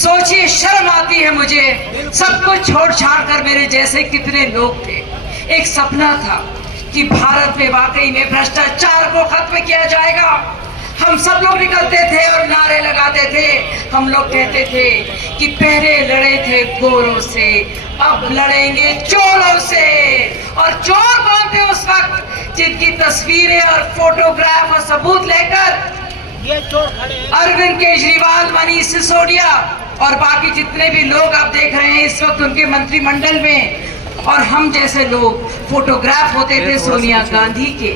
सोचिए, शर्म आती है मुझे। सब कुछ छोड़ छाड़ कर मेरे जैसे कितने लोग थे। एक सपना था कि भारत में वाकई में भ्रष्टाचार को खत्म किया जाएगा। हम सब लोग निकलते थे और नारे लगाते थे। हम लोग कहते थे कि पहले लड़े थे गोरों से, अब लड़ेंगे चोरों से। और चोर कौन थे उस वक्त? जिनकी तस्वीरें और फोटोग्राफ और सबूत लेकर ये चोर खड़े हैं। अरविंद केजरीवाल, मनीष सिसोदिया और बाकी जितने भी लोग आप देख रहे हैं इस वक्त उनके मंत्रिमंडल में, और हम जैसे लोग फोटोग्राफ होते थे सोनिया गांधी के,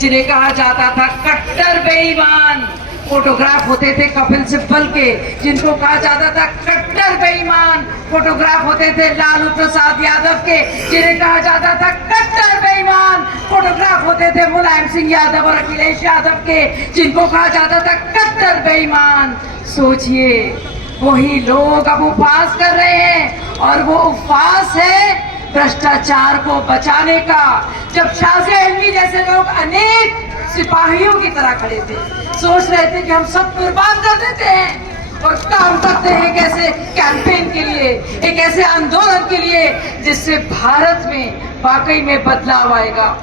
जिन्हें कहा जाता था कट्टर बेईमान। फोटोग्राफ होते थे कपिल सिब्बल के, जिनको कहा जाता था कट्टर बेईमान। फोटोग्राफ होते थे लालू प्रसाद यादव के, जिन्हें कहा जाता था कट्टर बेईमान। फोटोग्राफ होते थे मुलायम सिंह यादव और अखिलेश यादव के, जिनको कहा जाता था कट्टर बेईमान। सोचिए, वही लोग अब उपवास कर रहे हैं, और वो उपवास है भ्रष्टाचार को बचाने का। जब शाज़िया हिंदी जैसे लोग अनेक सिपाहियों की तरह खड़े थे, सोच रहे थे कि हम सब कुर्बान कर देते हैं और काम करते हैं एक ऐसे कैंपेन के लिए, एक ऐसे आंदोलन के लिए जिससे भारत में वाकई में बदलाव आएगा।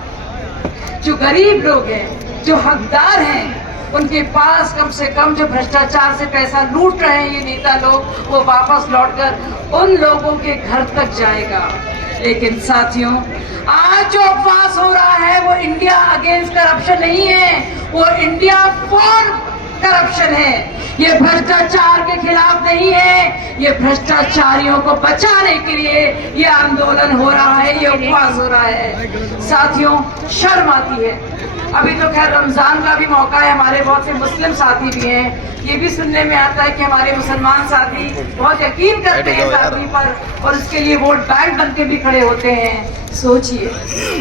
जो गरीब लोग हैं, जो हकदार हैं, उनके पास कम से कम जो भ्रष्टाचार से पैसा लूट रहे हैं ये नेता लोग, वो वापस लौटकर उन लोगों के घर तक जाएगा। लेकिन साथियों, आज जो उपवास हो रहा है वो इंडिया अगेंस्ट करप्शन नहीं है, वो इंडिया फॉर करप्शन है। ये भ्रष्टाचार के खिलाफ नहीं है, ये भ्रष्टाचारियों को बचाने के लिए ये आंदोलन हो रहा है, ये उपवास हो रहा है। साथियों, शर्म आती है। अभी तो खैर रमजान का भी मौका है, हमारे बहुत से मुस्लिम साथी भी हैं। ये भी सुनने में आता है कि हमारे मुसलमान साथी बहुत यकीन करते हैं साथी पर, और उसके लिए वोट बैंक बन के भी खड़े होते हैं। सोचिए,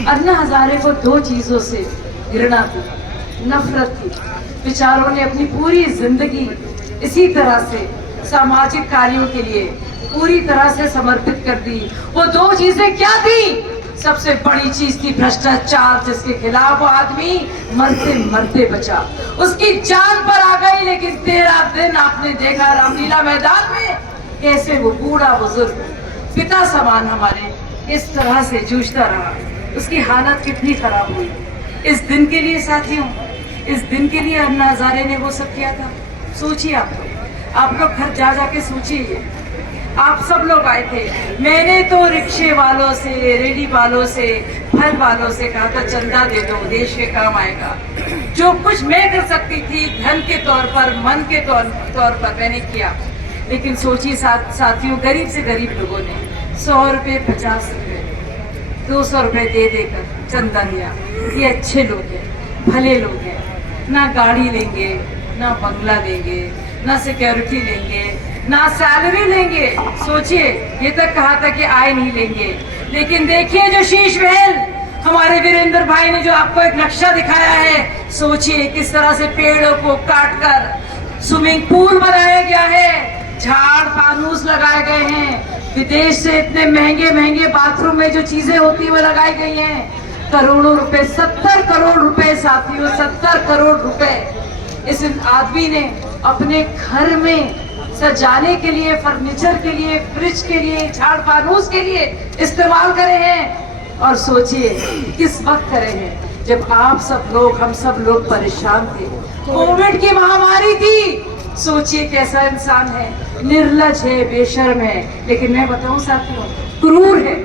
अन्ना हजारे को दो चीजों से घृणा थी, नफरत थी। बेचारों ने अपनी पूरी जिंदगी इसी तरह से सामाजिक कार्यों के लिए पूरी तरह से समर्पित कर दी। वो दो चीजें क्या थी? सबसे बड़ी चीज थी भ्रष्टाचार, जिसके खिलाफ वो आदमी मरते मरते बचा। उसकी जान पर आ गई, लेकिन 13 दिन आपने देखा रामलीला मैदान में कैसे वो बूढ़ा बुजुर्ग पिता समान हमारे इस तरह से जूझता रहा। उसकी हालत कितनी खराब हुई। इस दिन के लिए साथियों, इस दिन के लिए अन्ना हजारे ने वो सब किया था। सोचिए, आप लोग घर जा जाके सोचिए। आप सब लोग आए थे, मैंने तो रिक्शे वालों से, रेडी वालों से, फल वालों से कहा था चंदा दे दो, देश के काम आएगा। जो कुछ मैं कर सकती थी धन के तौर पर, मन के तौर पर मैंने किया। लेकिन सोचिए साथियों, गरीब से गरीब लोगों ने 100 रुपये, 50 रुपये, 200 रुपये दे देकर चंदा लिया। ये अच्छे लोग हैं, भले लोग हैं। ना गाड़ी लेंगे, ना बंगला लेंगे, ना सिक्योरिटी लेंगे, ना सैलरी लेंगे। सोचिए, ये तक कहा था कि आय नहीं लेंगे। लेकिन देखिए जो शीश महल हमारे वीरेंद्र भाई ने जो आपको एक नक्शा दिखाया है, सोचिए किस तरह से पेड़ों को काटकर स्विमिंग पूल बनाया गया है, झाड़ फानूस लगाए गए हैं, विदेश से इतने महंगे महंगे बाथरूम में जो चीजें होती है वो लगाई गई हैं। करोड़ों रुपए, 70 करोड़ रुपए साथियों, 70 करोड़ रुपए इस आदमी ने अपने घर में सजाने के लिए, फर्नीचर के लिए, फ्रिज के लिए, झाड़ फानूस के लिए इस्तेमाल करे हैं। और सोचिए किस वक्त करे हैं जब आप सब लोग, हम सब लोग परेशान थे, कोविड की महामारी थी। सोचिए कैसा इंसान है, निर्लज है, बेशर्म है। लेकिन मैं बताऊं साथियों, क्रूर है।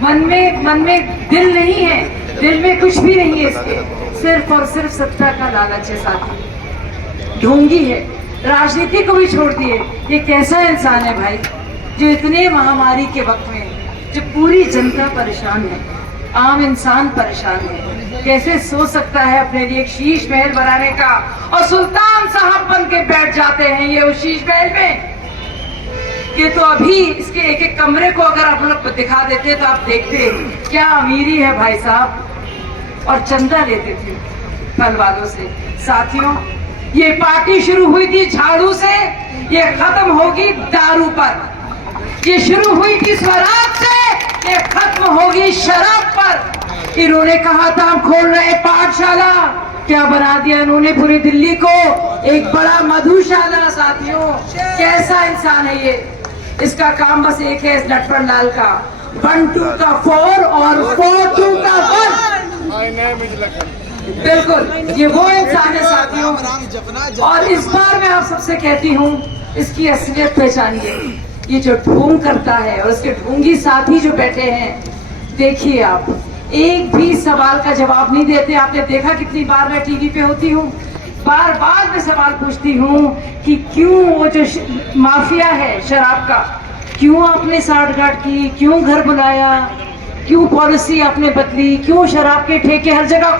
मन में दिल नहीं है, दिल में कुछ भी नहीं है इसके, सिर्फ और सिर्फ सत्ता का लालच है साथी। ढोंगी है, राजनीति को भी छोड़ दिए। ये कैसा इंसान है भाई, जो इतने महामारी के वक्त में जो पूरी जनता परेशान है, आम इंसान परेशान है, कैसे सोच सकता है अपने लिए एक शीश महल बनाने का? और सुल्तान साहब बन के बैठ जाते हैं ये उस शीश महल में। ये तो अभी इसके एक एक कमरे को अगर आप लोग दिखा देते तो आप देखते क्या अमीरी है भाई साहब। और चंदा लेते थे फल वालों से। साथियों, ये पार्टी शुरू हुई थी झाड़ू से, ये खत्म होगी दारू पर। ये शुरू हुई थी स्वराज से, ये खत्म होगी शराब पर। इन्होंने कहा था हम खोल रहे पाठशाला, क्या बना दिया इन्होंने पूरी दिल्ली को एक बड़ा मधुशाला। साथियों, कैसा इंसान है ये। इसका काम बस एक है, इस नटवर लाल का 1 2 का 4 और 4 2 का 1। बिल्कुल, ये वो इंसान है साथियों। और इस बार मैं आप सबसे कहती हूँ, इसकी असलियत पहचानिए। ये जो ढोंग करता है और उसके ढोंगी साथी जो बैठे हैं, देखिए आप, एक भी सवाल का जवाब नहीं देते। आपने देखा कितनी बार मैं टीवी पे होती हूँ, बार बार मैं सवाल पूछती हूँ कि क्यों वो जो माफिया है शराब का, क्यों आपने साठगांठ की, क्यों घर बुलाया, क्यों पॉलिसी आपने बदली, क्यों शराब के ठेके हर जगह